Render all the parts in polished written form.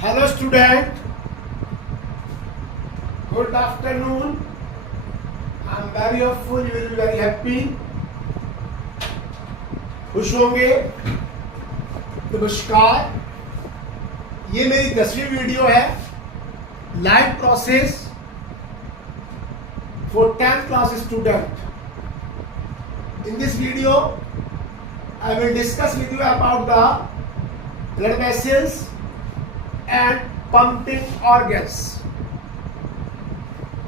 Hello student, good afternoon. I am very hopeful you will be very happy. खुश होंगे। नमस्कार, ये मेरी 10वीं वीडियो है live process for 10th class student. In this video, I will discuss with you about the blood vessels and pumping organs.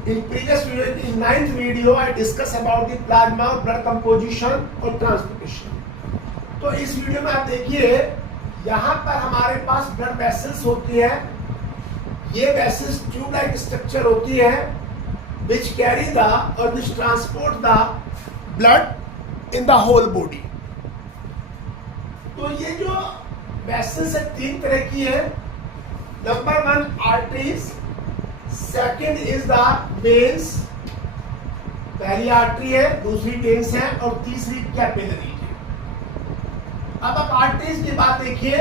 In previous video, in 9th video, I discussed about the plasma, blood composition और transportation. तो इस video में आप देखिए, यहाँ पर हमारे पास blood vessels होती है। ये वेसल्स ट्यूब लाइक स्ट्रक्चर होती है, which carry the or which transport the blood in the whole body. तो ये जो वेसल्स है 3 तरह की है। Number 1 arteries, second is the veins, पहली आर्टरी है, दूसरी वेन्स है और तीसरी कैपिलरी है। अब आप आर्टरीज की बात देखिए,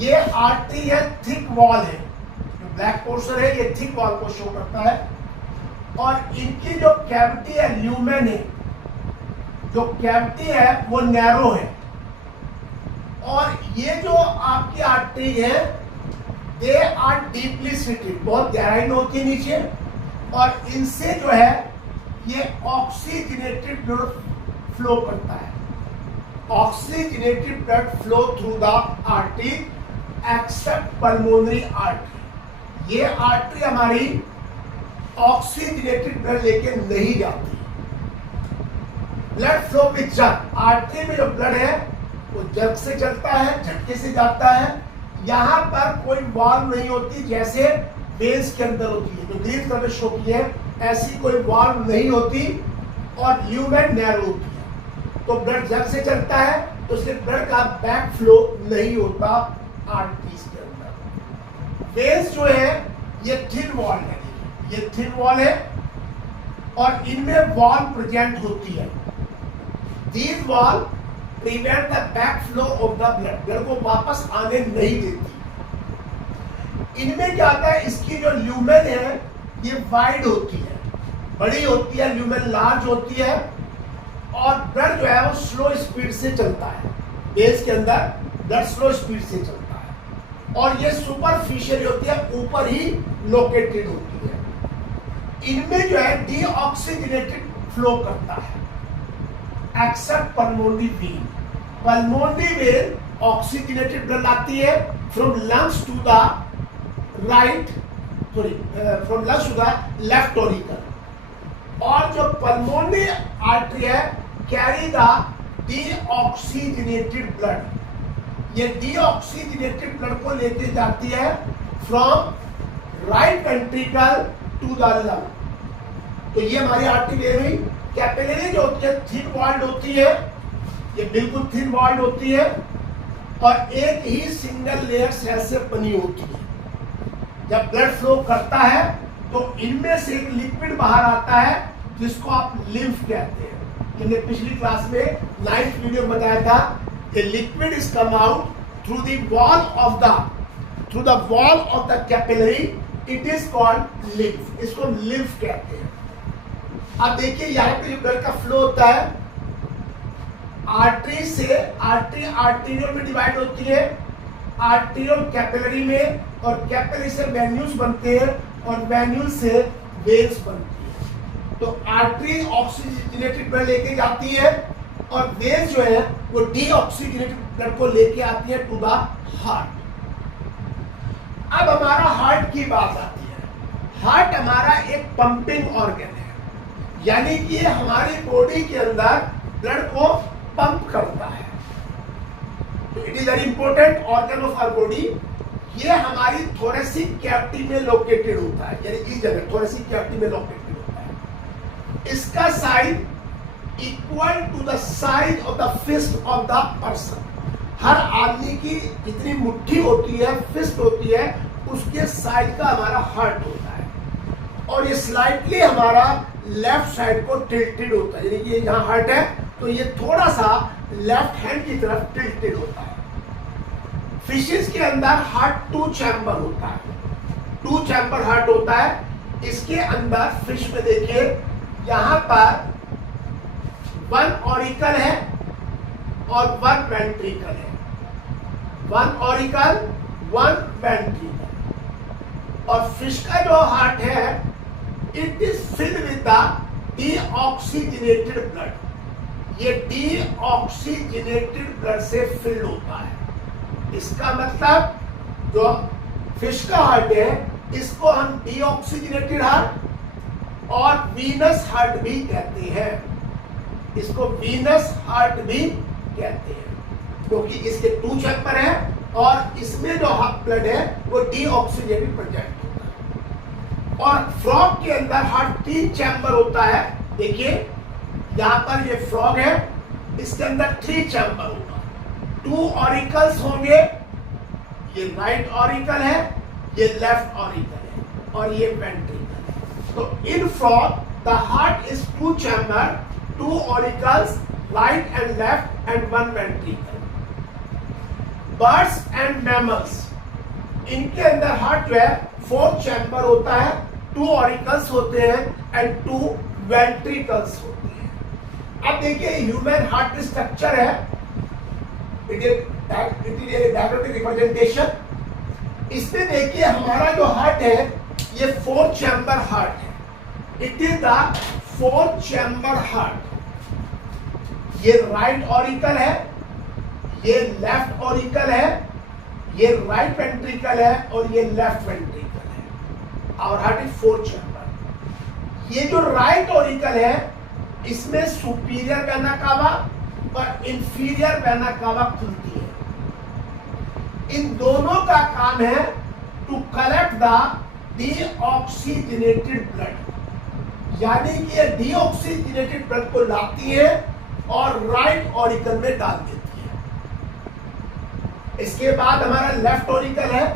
ये आर्टरी है, थिक वॉल है, जो ब्लैक पोर्शन है ये थिक वॉल को शो करता है और इनकी जो कैविटी है ल्यूमेन है, जो कैविटी है वो नैरो है और ये जो आपकी आर्टरी है दे आर डीपली सिटेड, बहुत गहराई में होती है नीचे और इनसे जो है ये ऑक्सीजनेटेड ब्लड फ्लो करता है। Oxygenated blood flow through the artery accept pulmonary artery. ये आर्टरी हमारी ऑक्सीजनेटेड ब्लड लेके नहीं जाती। Blood flow with jerk, artery में जो ब्लड है वो जर्क से चलता है, झटके से जाता है। यहाँ पर कोई वाल्व नहीं होती जैसे वेन्स के अंदर होती है, जो ग्रीन कलर शो की है, ऐसी कोई वाल्व नहीं होती और ल्यूमेन नैरो होती है। तो ब्लड जब से चलता है तो उससे ब्लड का बैक फ्लो नहीं होता आर्टरीज के अंदर। वेन्स जो है ये थिन वॉल है, ये थिन वॉल है और इनमें वॉल प्रेजेंट होती है। These wall prevent the back flow of the blood, blood को वापस आने नहीं देती। इनमें क्या होता है, इसकी जो ल्यूमेन है ये वाइड होती है, बड़ी होती है, ल्यूमेन लार्ज होती है और ब्लड जो है वो स्लो स्पीड से चलता है। वेन्स के अंदर ब्लड स्लो स्पीड से चलता है और ये सुपरफिशियल होती है, ऊपर ही लोकेटेड होती है। इनमें जो है डीऑक्सीजनेटेड फ्लो करता है except pulmonary vein. Pulmonary vein oxygenated blood आती है from lungs to the right, sorry from lungs to the left auricle और जो पल्मोनरी आर्टरी है कैरी द डीऑक्सीजनेटेड ब्लड। ये डीऑक्सीजनेटेड ब्लड को लेके जाती है from right ventricle to the lung. तो ये हमारी आर्टरी हुई। कैपिलरी जो होती है थिन वॉल्ड होती है, ये बिल्कुल थिन वॉल्ड होती है और एक ही सिंगल लेयर सेल से बनी होती है। जब ब्लड फ्लो करता है तो इनमें से एक लिक्विड बाहर आता है जिसको आप लिम्फ कहते हैं। मैंने पिछली क्लास में 9th वीडियो में बताया था कि liquid is come out through the wall of the capillary, it is called lymph, इसको लिम्फ कहते हैं। अब देखिए यहाँ पे जो ब्लड का फ्लो होता है आर्टरी से, आर्टरी आर्टीरियल में डिवाइड होती है, आर्टीरियल कैपिलरी में और कैपिलरी से वेन्यूल्स बनते हैं और वेन्यूल से वेन्स बनती है। तो आर्टरी ऑक्सीजनेटेड ब्लड लेके जाती है और वेन्स जो है वो डीऑक्सीजनेटेड ब्लड को लेके आती है टू द हार्ट। अब हमारा हार्ट की बात आती है। हार्ट हमारा एक पंपिंग ऑर्गन है, यानी कि ये हमारी बॉडी के अंदर ब्लड को पंप करता है। तो it is very important organ of our body. ये हमारी थोरेसिक कैविटी में लोकेटेड होता है, यानी इस जगह थोरेसिक कैविटी में लोकेटेड होता है। इसका size equal to the size of the fist of the person. हर आदमी की जितनी मुट्ठी होती है, फिस्ट होती है, उसके साइज का हमारा हार्ट होता है और ये स्लाइटली हमारा लेफ्ट साइड को टिल्टेड होता है, यानी कि यहाँ हार्ट है तो ये थोड़ा सा लेफ्ट हैंड की तरफ टिल्टेड होता है। फिशेस के अंदर हार्ट 2 चैम्बर होता है, 2 चैम्बर हार्ट होता है। इसके अंदर फिश में देखिए यहां पर 1 ऑरिकल है और 1 वेंट्रिकल है, 1 ऑरिकल 1 वेंट्रिकल। और फिश का जो हार्ट है it is filled with the deoxygenated blood, ये डीऑक्सीजनेटेड ब्लड से फिल्ड होता है। इसका मतलब जो फिश का हार्ट है इसको हम डीऑक्सीजनेटेड हार्ट और वीनस हार्ट भी कहते हैं, इसको वीनस हार्ट भी कहते हैं, क्योंकि इसके 2 चैम्बर है और इसमें जो ब्लड है वो डीऑक्सीजनेटेड प्रेजेंट होता है। और फ्रॉग के अंदर हार्ट 3 चैम्बर होता है। देखिए यहां पर ये फ्रॉग है, इसके अंदर 3 चैम्बर होगा, 2 ऑरिकल्स होंगे, ये राइट ऑरिकल है, ये लेफ्ट ऑरिकल है और ये वेंट्रिकल है। तो इन frog the heart is 2 chamber, 2 auricles, right and left and 1 ventricle. Birds and mammals, इनके अंदर हार्ट जो है 4 चैम्बर होता है, 2 ऑरिकल्स होते हैं एंड 2 वेंट्रिकल्स होते हैं। अब देखिए ह्यूमन हार्ट स्ट्रक्चर है, इट इज डायग्रामेटिक रिप्रेजेंटेशन। इसमें देखिए हमारा जो हार्ट है ये 4 चैम्बर हार्ट है, it is the 4 chamber heart. ये राइट ऑरिकल है, ये लेफ्ट ऑरिकल है, ये राइट वेंट्रिकल है और ये लेफ्ट वेंट्रिकल है। Our heart is 4 chamber. ये जो राइट ऑरिकल है इसमें सुपीरियर वेना कावा और इंफीरियर वेना कावा खुलती है। इन दोनों का काम है to collect the deoxygenated blood, यानी कि ये डीऑक्सीजनेटेड ब्लड को लाती है और राइट ऑरिकल में डाल देती है। इसके बाद हमारा लेफ्ट ऑरिकल है,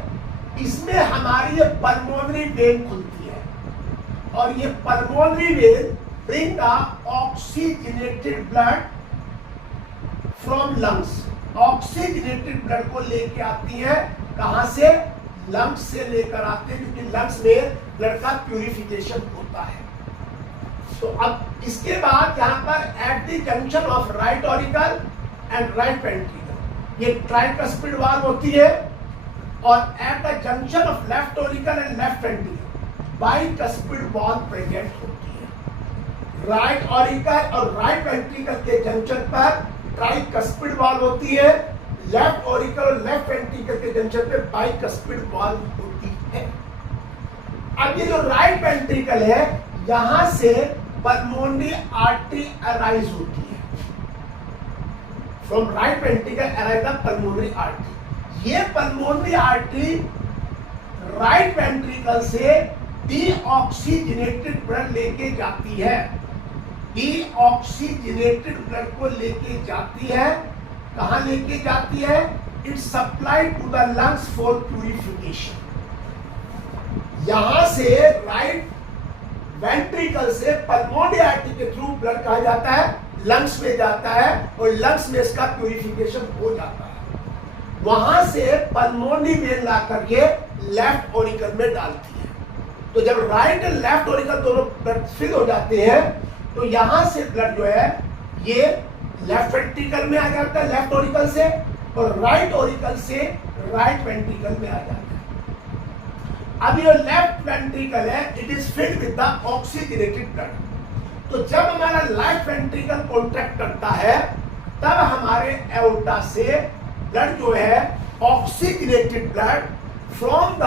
इसमें हमारी ये पल्मोनरी वेन खुलती है और ये pulmonary vein bring the oxygenated blood from lungs, oxygenated blood को लेके आती है। कहां से? लंग्स से लेकर आते हैं, क्योंकि लंग्स में ब्लड का प्यूरिफिकेशन होता है। तो अब इसके बाद यहाँ पर at the junction of right auricle and right ventricle ये ट्राइकस्पिड वाल्व होती है, और at the junction of left auricle and left ventricle bicuspid valve present होती है। राइट ऑरिकल और राइट वेंट्रिकल के जंक्शन पर ट्राइकस्पिड वाल्व होती है, लेफ्ट ऑरिकल और लेफ्ट वेंट्रिकल के जंक्शन पे बाइकस्पिड वाल्व होती है। अब ये जो राइट वेंट्रिकल है यहां से पल्मोनरी आर्टरी अराइज होती है, from right ventricle arise the pulmonary artery. ये पल्मोनरी आर्टरी राइट वेंट्रिकल से डीऑक्सीजनेटेड ब्लड लेके जाती है, डीऑक्सीजनेटेड ब्लड को लेके जाती है। कहां लेके जाती है? It supply to the lungs for purification. यहां से राइट वेंट्रिकल से पल्मोनरी आर्टरी के थ्रू ब्लड कहा जाता है, लंग्स में जाता है और लंग्स में इसका प्यूरिफिकेशन हो जाता है। वहां से पल्मोनरी वेन ला करके लेफ्ट ऑरिकल में डालती है। तो जब राइट एंड लेफ्ट ऑरिकल दोनों ब्लड फिल हो जाते हैं तो यहां से ब्लड जो है ये लेफ्ट वेंट्रिकल में आ जाता है लेफ्ट ऑरिकल से, और राइट ऑरिकल से राइट वेंट्रिकल में आ जाता है। अब ये लेफ्ट वेंट्रिकल है, it is filled with the oxygenated blood. तो जब हमारा लेफ्ट वेंट्रिकल कॉन्ट्रैक्ट करता है तब हमारे एओर्टा से ब्लड जो है oxygenated blood from the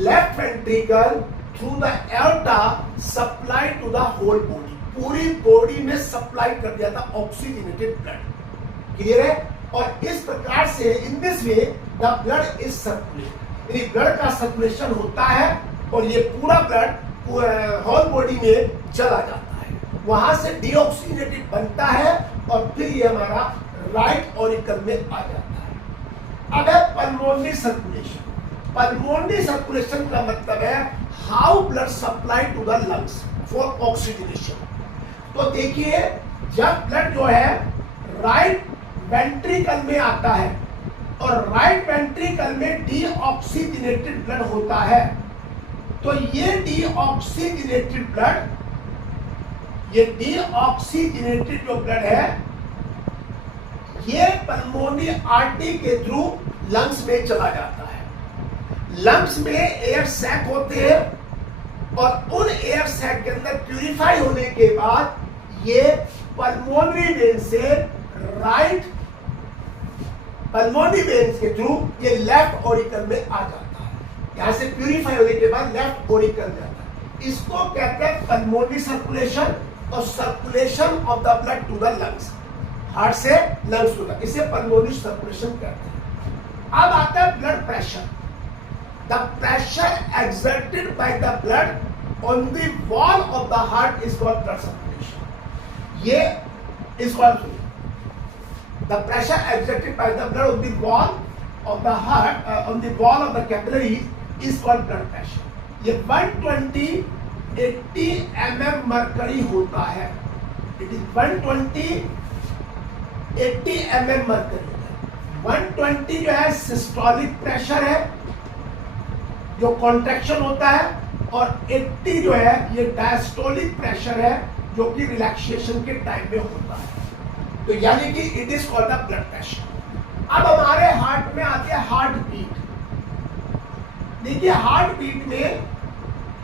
left ventricle through the aorta supply to the whole body, पूरी बॉडी में सप्लाई कर दिया था ऑक्सीजनेटेड ब्लड। क्लियर है? और इस प्रकार से in this way the blood is circulate, यानी ब्लड का सर्कुलेशन होता है और ये पूरा ब्लड होल बॉडी में चला जाता है। वहां से डीऑक्सीजनेटेड बनता है और फिर ये हमारा राइट ऑरिकल में आ जाता है। अब है पल्मोनरी सर्कुलेशन। पल्मोनरी सर्कुलेशन का मतलब है how blood supply to the lungs for oxygenation. तो देखिए जब ब्लड जो है राइट वेंट्रिकल में आता है और राइट वेंट्रिकल में डीऑक्सीजनेटेड ब्लड होता है। तो ये डीऑक्सीजनेटेड जो ब्लड है ये पल्मोनरी आर्टरी के थ्रू लंग्स में चला जाता है। लंग्स में एयर सैक होते हैं और उन एयर सैक के अंदर प्यूरिफाई होने के बाद ये पल्मोनरी वेन से राइट पल्मोनरी वेन्स के थ्रू ये लेफ्ट ऑरिकल में आ जाता है। यहां से प्यूरिफाई होने के बाद लेफ्ट ऑरिकल जाता है। इसको कहते हैं पल्मोनरी सर्कुलेशन और circulation of the blood to the lungs, heart से लंग्स टू द, इसे पल्मोनरी सर्कुलेशन कहते हैं। अब आता है blood pressure. The pressure exerted by the blood on the wall of the heart is called blood circulation. ये is called the pressure exerted by the blood on the wall of the heart, on the wall of the capillaries is called blood pressure. ये 120-80 mm mercury होता है। It is 120-80 mm mercury। 120 जो है systolic pressure है जो contraction होता है, और 80 जो है ये डायस्टोलिक प्रेशर है जो कि रिलैक्सेशन के टाइम में होता है। तो यानी कि it is called the blood pressure. अब हमारे हार्ट में आती है हार्ट बीट। देखिए हार्ट बीट में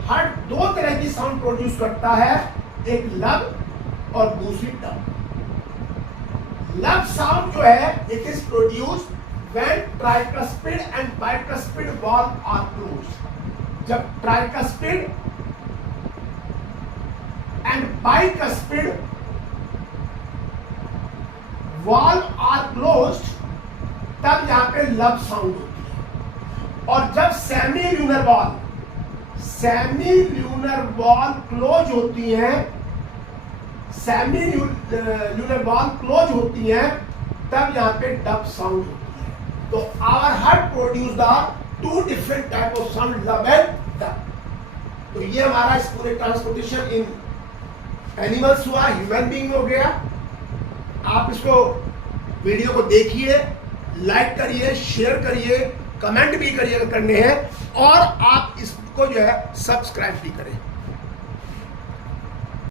हार्ट दो तरह की साउंड प्रोड्यूस करता है, एक लब और दूसरी टब। लब साउंड जो है it is produce when tricuspid and bicuspid valve are closed. जब tricuspid and bicuspid valve are closed तब यहां पे लब साउंड होती है। और जब सेमी ल्यूनर वॉल्व क्लोज होती है, सेमी ल्यूनर वॉल्व क्लोज होती है तब यहां पे डब साउंड होती है। तो our heart produce the two different type of sound, lub and dub. तो ये हमारा इस पूरे ट्रांसपोर्टेशन इन एनिमल्स हुआ, ह्यूमन बीइंग हो गया। आप इसको वीडियो को देखिए, लाइक करिए, शेयर करिए, कमेंट भी करिए अगर करने हैं, और आप इसको जो है सब्सक्राइब भी करें।